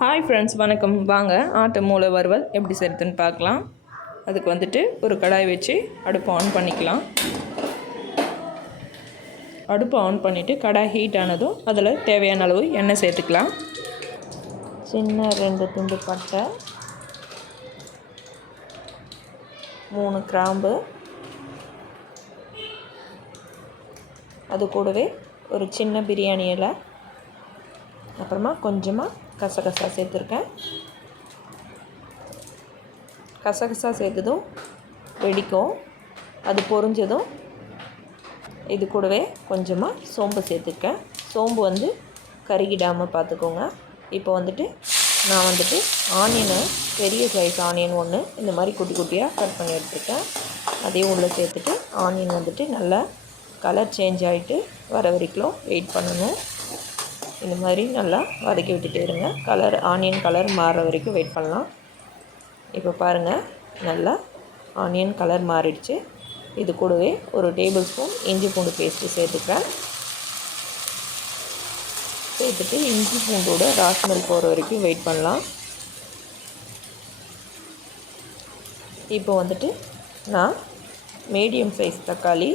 Hi friends, வணக்கம். வாங்க ஆட்டு மூளை வறுவல் எப்படி செய்கிறதுன்னு பார்க்கலாம். அதுக்கு வந்துட்டு ஒரு கடாய் வச்சு அடுப்பை ஆன் பண்ணிக்கலாம். அடுப்பை ஆன் பண்ணிவிட்டு கடாய் ஹீட் ஆனதும் அதில் தேவையான அளவு எண்ணெய் சேர்த்துக்கலாம். சின்ன 2 துண்டு பட்டை, 3 கிராம்பு, அது கூடவே ஒரு சின்ன பிரியாணி இலை, அப்புறமா கொஞ்சமாக கசகசா சேர்த்துருக்கேன். கசகசா சேர்த்ததும் வெடிக்கும். அது பொரிஞ்சதும் இது கூடவே கொஞ்சமாக சோம்பு சேர்த்துருக்கேன். சோம்பு வந்து கருகிடாமல் பார்த்துக்கோங்க. இப்போ வந்துட்டு நான் ஆனியனை, பெரிய சைஸ் ஆனியன் ஒன்று இந்த மாதிரி குட்டி குட்டியாக கட் பண்ணி எடுத்துருக்கேன். அதையும் உள்ளே சேர்த்துட்டு ஆனியன் வந்துட்டு நல்லா கலர் சேஞ்ச் ஆகிட்டு வர வரைக்கும் வெயிட் பண்ணணும். இந்த மாதிரி நல்லா வதக்கி விட்டுட்டே இருங்க. ஆனியன் கலர் மாறுற வரைக்கும் வெயிட் பண்ணலாம். இப்போ பாருங்கள், நல்லா ஆனியன் கலர் மாறிடுச்சு. இது கூடவே ஒரு டேபிள் ஸ்பூன் இஞ்சி பூண்டு பேஸ்ட்டு சேர்த்துக்கிறேன். சேர்த்துட்டு இஞ்சி பூண்டோட ராஸ்மெல் போகிற வரைக்கும் வெயிட் பண்ணலாம். இப்போ வந்துட்டு நான் மீடியம் சைஸ் தக்காளி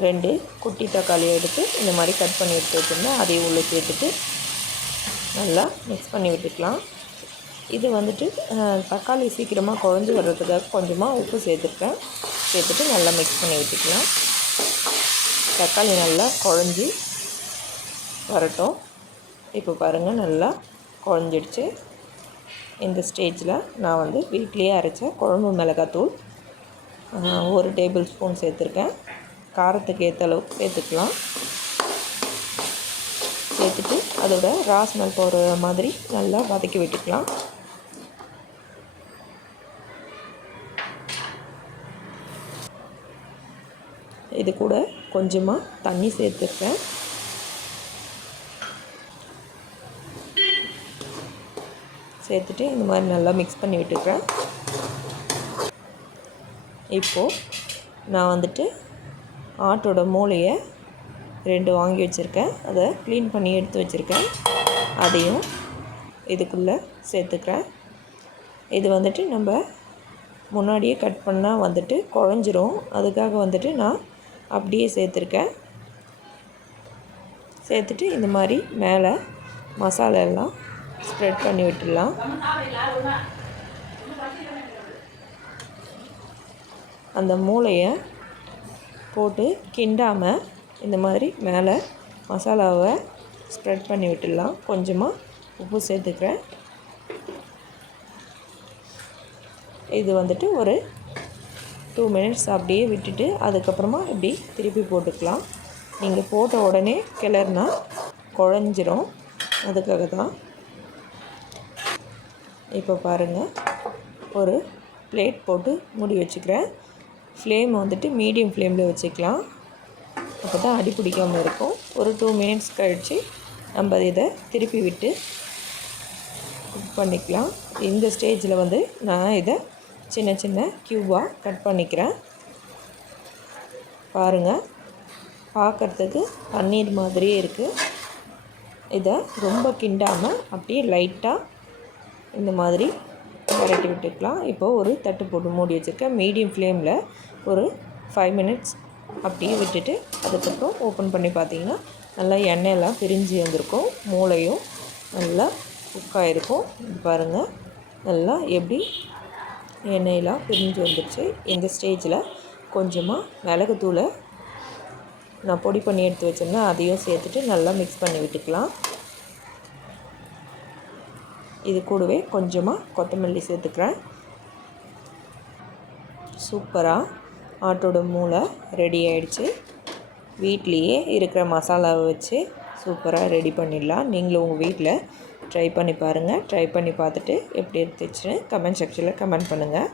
2 குட்டி தக்காளியை எடுத்து இந்த மாதிரி கட் பண்ணி எடுத்து வச்சுருந்தேன். அதையும் உள்ளே சேர்த்துட்டு நல்லா மிக்ஸ் பண்ணி விட்டுக்கலாம். இது வந்துட்டு தக்காளி சீக்கிரமாக குழஞ்சி வர்றதுக்காக கொஞ்சமாக உப்பு சேர்த்துருக்கேன். சேர்த்துட்டு நல்லா மிக்ஸ் பண்ணி விட்டுக்கலாம். தக்காளி நல்லா குழஞ்சி வரட்டும். இப்போ பாருங்கள், நல்லா குழஞ்சிடுச்சு. இந்த ஸ்டேஜில் நான் வீட்டிலேயே அரைச்ச குழம்பு மிளகாத்தூள் 1 டேபிள் ஸ்பூன் சேர்த்துருக்கேன். காரத்துக்கு ஏற்ற அளவுக்கு சேர்த்துக்கலாம். சேர்த்துட்டு அதோட ராஸ்மெல் போகிற மாதிரி நல்லா வதக்கி விட்டுக்கலாம். இது கூட கொஞ்சமாக தண்ணி சேர்த்துருக்கேன். சேர்த்துட்டு இந்த மாதிரி நல்லா மிக்ஸ் பண்ணி விட்டுக்கிறேன். இப்போது நான் ஆட்டோட மூளையை 2 வாங்கி வச்சுருக்கேன். அதை க்ளீன் பண்ணி எடுத்து வச்சுருக்கேன். அதையும் இதுக்குள்ளே சேர்த்துக்கிறேன். இது நம்ம முன்னாடியே கட் பண்ணால் குழஞ்சிரும். அதுக்காக நான் அப்படியே சேர்த்துருக்கேன். சேர்த்துட்டு இந்த மாதிரி மேலே மசாலா எல்லாம் ஸ்ப்ரெட் பண்ணி விட்டுடலாம். அந்த மூளையை போட்டு கிண்டாமல் இந்த மாதிரி மேலே மசாலாவை ஸ்ப்ரெட் பண்ணி விட்டுடலாம். கொஞ்சமாக உப்பு சேர்த்துக்கிறேன். இது ஒரு 2 மினிட்ஸ் அப்படியே விட்டுட்டு அதுக்கப்புறமா இப்படி திருப்பி போட்டுக்கலாம். நீங்கள் போட்ட உடனே கிளறுனா குழஞ்சிரும். அதுக்காக தான். இப்போ பாருங்கள், ஒரு பிளேட் போட்டு மூடி வச்சுக்கிறேன். ஃப்ளேம் மீடியம் ஃப்ளேமில் வச்சுக்கலாம். அப்போ தான் அடி பிடிக்காமல் இருக்கும். ஒரு 2 மினிட்ஸ் கழித்து நம்ம இதை திருப்பி விட்டு குக் பண்ணிக்கலாம். இந்த ஸ்டேஜில் நான் இதை சின்ன சின்ன க்யூபாக கட் பண்ணிக்கிறேன். பாருங்கள், பார்க்குறதுக்கு பன்னீர் மாதிரியே இருக்குது. இதை ரொம்ப கிண்டாமல் அப்படியே லைட்டாக இந்த மாதிரி பரட்டி விட்டுக்கலாம். இப்போது ஒரு தட்டு போட்டு மூடி வச்சுருக்கேன். மீடியம் ஃப்ளேமில் ஒரு 5 மினிட்ஸ் அப்படியே விட்டுட்டு அதுக்கப்புறம் ஓப்பன் பண்ணி பார்த்தீங்கன்னா நல்லா எண்ணெயெல்லாம் பிரிஞ்சு வந்திருக்கும். மூளையும் நல்லா குக்காயிருக்கும். பாருங்கள், நல்லா எப்படி எண்ணெயெல்லாம் பிரிஞ்சு வந்துடுச்சு. இந்த ஸ்டேஜில் கொஞ்சமாக மிளகுத்தூளை நான் பொடி பண்ணி எடுத்து வச்சுருந்தேன். அதையும் சேர்த்துட்டு நல்லா மிக்ஸ் பண்ணி விட்டுக்கலாம். இது கூடவே கொஞ்சமாக கொத்தமல்லி சேர்த்துக்கிறேன். சூப்பராக ஆட்டோட மூளை ரெடி ஆகிடுச்சு. வீட்லேயே இருக்கிற மசாலாவை வச்சு சூப்பராக ரெடி பண்ணிடலாம். நீங்களும் உங்கள் வீட்டில் ட்ரை பண்ணி பாருங்கள். ட்ரை பண்ணி பார்த்துட்டு எப்படி இருந்துச்சுன்னு கமெண்ட் செக்ஷனில் கமெண்ட் பண்ணுங்கள்.